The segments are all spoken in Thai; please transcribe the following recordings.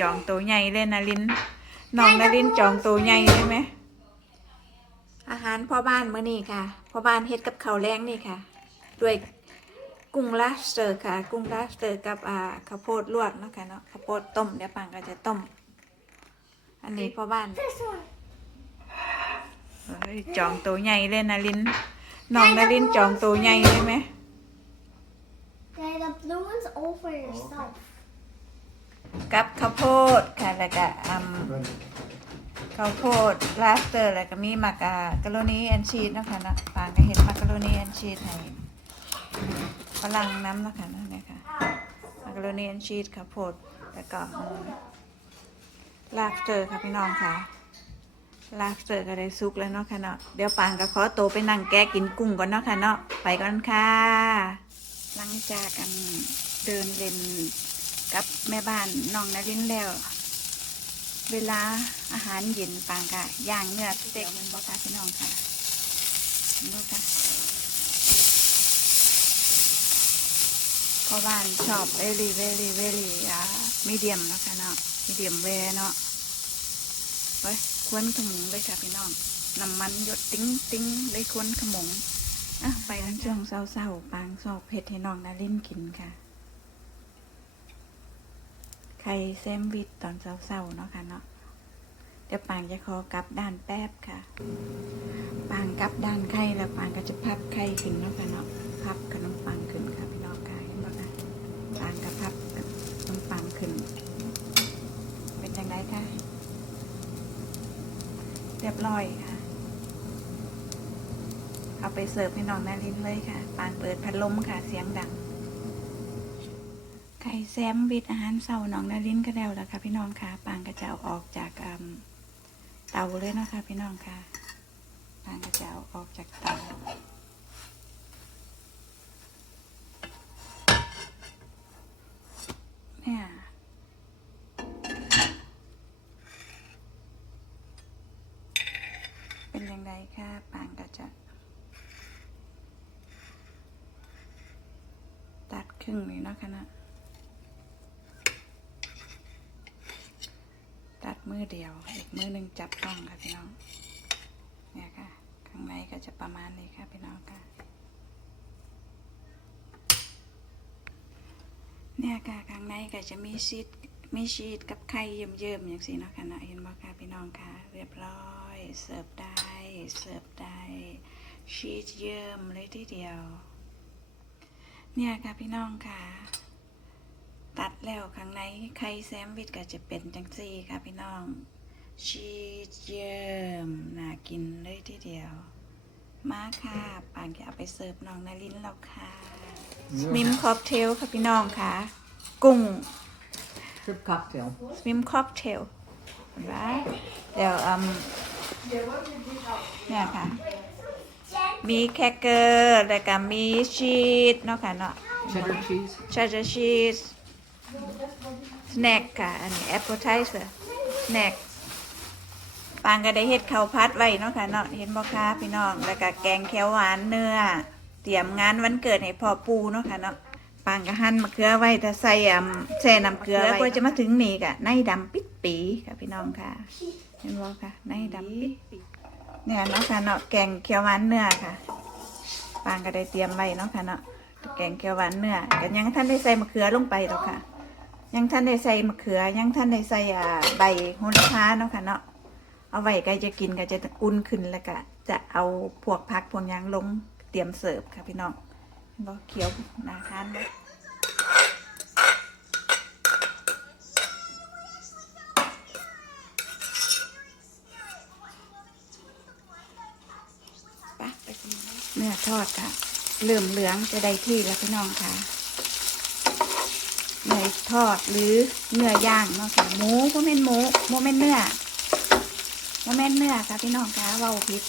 จองตัวใหญ่เลยนารินน้องนารินจองตัวใหญ่เลยไหมอาหารพ่อบ้านมื้อนี้ค่ะพ่อบ้านเฮ็ดกับข้าวแรงนี่ค่ะ ด้วยกุ้งลาสเตอร์ค่ะ กุ้งลาสเตอร์กับอ่าข้าวโพดลวกเนาะค่ะเนาะข้าวโพดต้มเดี๋ยวปังก็จะต้ม อันนี้พ่อบ้านเฮ้ยจองตัวใหญ่เลยนารินน้องนารินจองตัวใหญ่เลยไหม Okay, the blue one's all for yourself. กับข้าวโพดค่ะแล้วก็อืมข้าวโพดลาสเตอร์แล้วก็มีมักอ่ากะโรนีแอนชีสนะคะเนาะปางก็เห็นมักกะโรนีแอนชีสให้ฝรั่งน้ำนะคะเนาะเนี่ยค่ะมักกะโรนีแอนชีสข้าวโพดแล้วก็ลาสเตอร์ค่ะพี่น้องค่ะลาสเตอร์ก็ได้ซุกแล้วเนาะค่ะเนาะเดี๋ยวปางก็ขอตัวไปนั่งแกะกินกุ้งก่อนเนาะค่ะเนาะไปก่อนค่ะ หลังจากกันเดินเล่น กับแม่บ้านน้องนารินแล้ว เวลาอาหารเย็นปางกะย่างเนื้อสเต็กมันบอกค่ะพี่น้องค่ะเห็นบ่ค่ะพราะบ้านชอบเวลี่เวลี่เวลี่อ่ามีเดียมนะค่ะเนาะมีเดียมแวเนาะเฮ้ยควนขมุงเลยค่ะพี่น้องน้ำมันหยดติ้งติ้งเลยควนขมุงอะไปทั้งช่วงเศร้าๆปางสอบเผ็ดให้น้องนารินกินค่ะ ข่แซมวิชตอนเศร้าๆเนาะค่ะเนาะเดี๋ยวปางจะขอกลับด้านแป๊บค่ะปางกลับด้านไข่แล้วปางก็จะพับไข่ขึ้นเนาะค่ะเนาะพับขนมปังขึ้นค่ะพี่น้องค่ะเห็นบ่คะปางก็พับขนมปังขึ้น เป็นยังไงคะเรียบร้อยค่ะ เอาไปเสิร์ฟให้น้องนารินเลยค่ะ ปานเปิดพัดลมค่ะ เสียงดัง ไข่แซมวิทอาหารเช้าน้องนารินก็แล้วล่ะค่ะพี่น้องค่ะปางก็จะเอาออกจากเตาเลยนะคะพี่น้องค่ะปางก็จะเอาออกจากเตาเนี่ยเป็นยังไงค่ะปางก็จะตัดครึ่งเลยเนาะคะนะตัด มือเดียว อีกมือหนึ่งจับต้องค่ะพี่น้อง เนี่ยค่ะ ข้างในก็จะประมาณนี้ค่ะพี่น้องค่ะ เนี่ยค่ะข้างในก็จะมีชีสมีชีสกับไข่เยิ้มๆอย่างสีเนาะค่ะนะเห็นบ่ค่ะพี่น้องค่ะ เรียบร้อย เสิร์ฟได้ เสิร์ฟได้ชีสเยิ้มเลยทีเดียว เนี่ยค่ะพี่น้องค่ะ ตัดแล้วข้างในไข่แซมวิชก็จะเป็นจังซี่ค่ะพี่น้อง ชีสเยิ้มน่ากินเลยทีเดียว มาค่ะปานจะเอาไปเสิร์ฟน้องนารินแล้วค่ะสวิมค็อกเทลค่ะพี่น้องค่ะ กุ้ง Shrimp cocktail. สวิมค็อกเทลเห็นไหมเดี๋ยวอืมเนี่ยค่ะ มีแครกเกอร์แล้วก็มีชีสเนาะค่ะเนาะ Cheddar cheese. ชาจะชีส สแน็คค่ะ อันนี้แอปเปิลไทเซอร์สแน็คปางก็ได้เฮ็ดข้าวพัดไว้เนาะค่ะเนาะเห็นบ่คะพี่น้องแล้วก็แกงเขียวหวานเนื้อ เตรียมงานวันเกิดให้พ่อปูเนาะค่ะเนาะปางก็หั่นมะเขือไว้ถ้าใส่อ่ำแช่น้ำเกลือไว้ก็จะมาถึงนี่ก็ในดำปิดปีค่ะพี่น้องค่ะ เห็นบ่คะในดำปิดปีเนี่ยเนาะค่ะเนาะแกงเขียวหวานเนื้อค่ะปางก็ได้เตรียมไว้เนาะค่ะเนาะแกงเขียวหวานเนื้อกันยังท่านได้ใส่มะเขือลงไปหรอกค่ะ ยังท่านได้ใส่มะเขือ ยังท่านได้ใส่ใบโหระพาเนาะค่ะเนาะเอาไว้ใกล้จะกินก็จะอุ่นขึ้นแล้วก็จะเอาพวกผักพวกยังลงเตรียมเสิร์ฟค่ะพี่น้องเห็นบ่เขียวน่าทานบ่ไปไปกินเนื้อทอดค่ะเริ่มเหลืองจะได้ที่แล้วพี่น้องค่ะ เนื้อทอดหรือเนื้อย่างเนาะค่ะหมูโมเมนหมูโมเมนเนื้อโมเมนเนื้อค่ะพี่น้องคะว่าผิด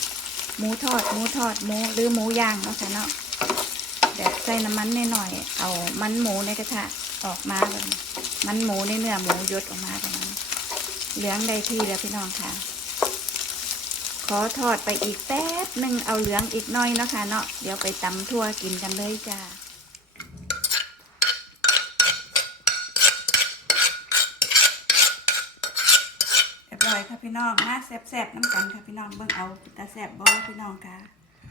หมูทอดหมูทอดหมูหรือหมูย่างเนาะค่ะเนาะแบบใส่น้ำมันหน่อยๆเอามันหมูในกระทะออกมาแบบมันหมูในเนื้อหมูยดออกมาแบบนั้นเหลืองได้ที่แล้วพี่น้องค่ะ ขอทอดไปอีกแป๊บหนึ่งเอาเหลืองอีกน้อยเนาะค่ะเนาะเดี๋ยวไปตำทั่วกินกันเลยจ้า ร้ อยค่ะพี่น้องมาแซ่บๆน้ำกันค่ะพี่น้องเบิ่งเอาตาแซ่บบ่พี่น้องค่ะ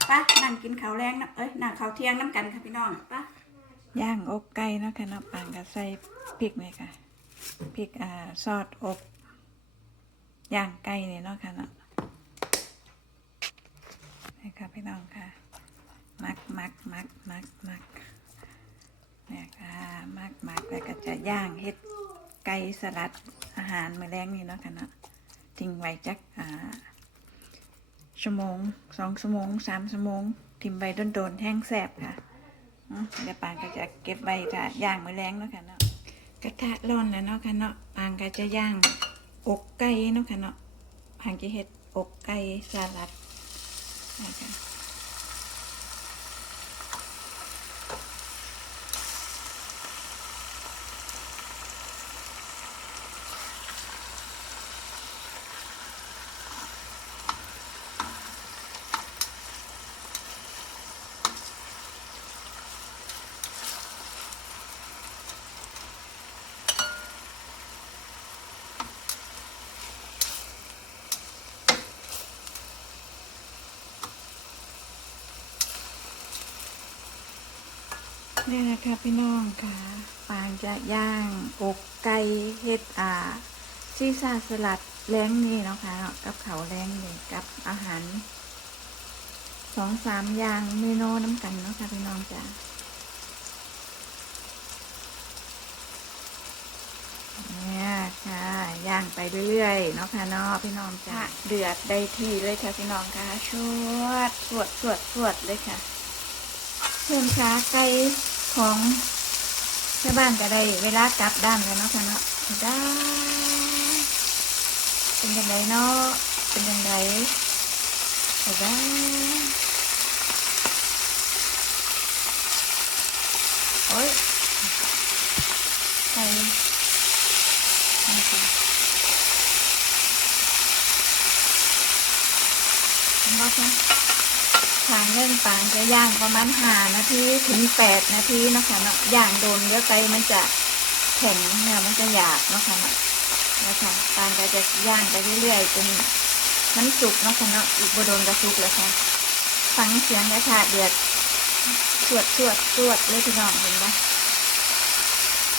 ปะนั่งกินข้าวแรงนะเอ้ยนั่งข้าวเที่ยงน้ำกันค่ะพี่น้องปะย่างอกไก่เนาะค่ะนาะปางก็ใส่พริกเลยค่ะพริกอ่าซอสอกย่างไก่เนี่เนาะค่ะเนาะนี่ค่ะพี่น้องค่ะ มักมักมักมักมักเนี่ยค่ะมักมักแล้วก็จะย่างเฮ็ดไก่สลัดอาหารมื้อแรงนี่เนาะค่ะเนาะ ทิ้งไว้จักอ่าชั่วโมงสองชั่วโมงสามชั่วโมงทิ้งไว้โดนๆแห้งแสบค่ะเดี๋ยวปางก็จะเก็บไว้จะย่างมื้แรงเนาะค่ะเนาะกระทะร้อนแล้วเนาะค่ะเนาะปางก็จะย่างอกไก่เนาะค่ะเนาะปางจะเฮ็ดอกไก่สลัดนะคะ นี่นะคะพี่น้องค่ะปางจะย่างอกไก่เฮ็ดอ่าซีซ่าสลัดแรงนี่เนาะค่ะเนาะกับเขาวแรงนี่กับอาหารสองสามอย่างเมนูน้ำกันเนาะค่ะพี่น้องจ้ะเนี่ยค่ะย่างไปเรื่อยๆเนาะค่ะเนาะพี่น้องจ้ะเดือดได้ที่เลยค่ะพี่น้องค่ะชวดสวดสวดสวดเลยค่ะเพิ่มขาไก่ ของชาวบ้านก็ได้เวลากลับด้านแล้วเนาะค่ะเนาะได้เป็นยังไงเนาะเป็นยังไงได้โอ้ยไก่นี่ค่ะเห็นไหมคะ ทางเรื่องปางจะย่างประมาณหานาทีถึงแปดนาทีนะคะเนาะย่างโดนเยอะไปมันจะแข็งเนื้อมันจะหยาบนะคะเนาะนะคะปางก็จะย่างไปเรื่อยๆจนมันสุกเนาะคะเนาะอีกบโดนกระสุกแล้วค่ะฟังเสียงกระทะเดือดสวดสวดสวดเลยพี่น้องเห็นปะ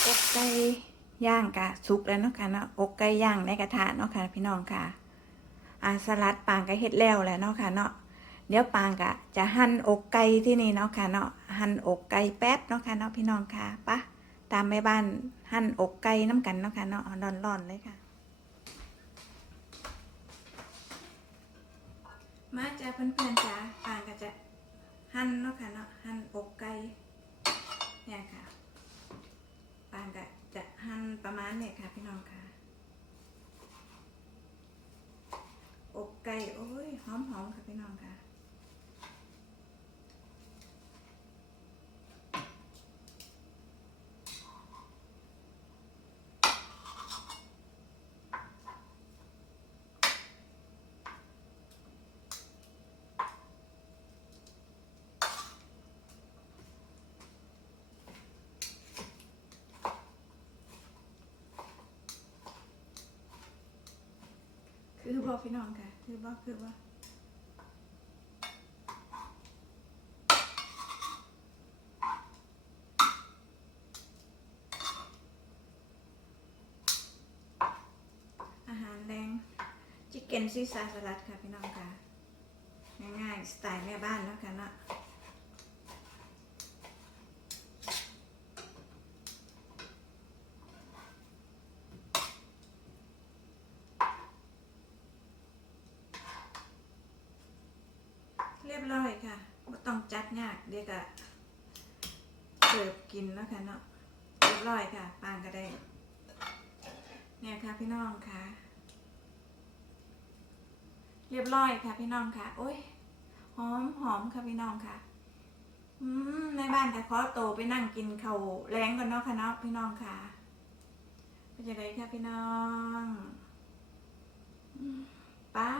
อกไก่ย่างกะสุกแล้วเนาะค่ะเนาะอกไก่ย่างในกระทะเนาะค่ะพี่น้องค่ะอาสลัดปางก็เฮ็ดแล้วแหละเนาะค่ะเนาะ เดี๋ยวปางกะจะหั่นอกไก่ที่นี่เนาะค่ะเนาะหั่นอกไก่แป๊บเนาะค่ะเนาะพี่น้องค่ะปะตามแม่บ้านหั่นอกไก่น้ำกันเนาะค่ะเนาะร้อนๆเลยค่ะ มาจ้าเพื่อนๆจ้าปางก็จะหั่นเนาะค่ะเนาะหั่นอกไก่เนี่ยค่ะปางก็จะหั่นประมาณเนี่ยค่ะ พี่น้องค่ะอกไก่โอ้ยหอมๆค่ะพี่น้องค่ะ คือบอกพี่น้องค่ะ คือบอกคือว่าอาหารแรงชิคเก้นซีซาสลัดค่ะพี่น้องค่ะ ง่ายๆ สไตล์แม่บ้านแล้วกันเนาะเร้อยค่ะไม่ต้องจัดยากเดี๋ยวก็เสิร์ฟกินแล้วค่ะเนาะเรียบร้อยค่ะปางก็ได้ เนี่ยค่ะพี่น้องค่ะ เรียบร้อยค่ะพี่น้องค่ะ โอ้ยหอมหอมค่ะพี่น้องค่ะ อืมในบ้านแต่ขอโตไปนั่งกินเขาวแรงก่อนเนาะค่ะเนาะพี่น้องค่ะเป็นยังไงค่ะพี่น้องอืมไปข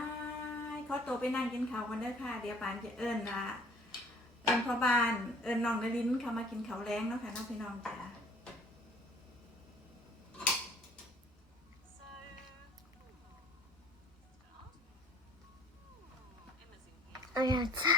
ตัวไปนั่งกินข้าวกันเด้อค่ะ เดี๋ยวปานจะเอิญนะเอิญพอบาน เอิญน้องนลินเข้ามากินข้าวแรงเนาะค่ะน้องพี่น้องจ้าありがとう。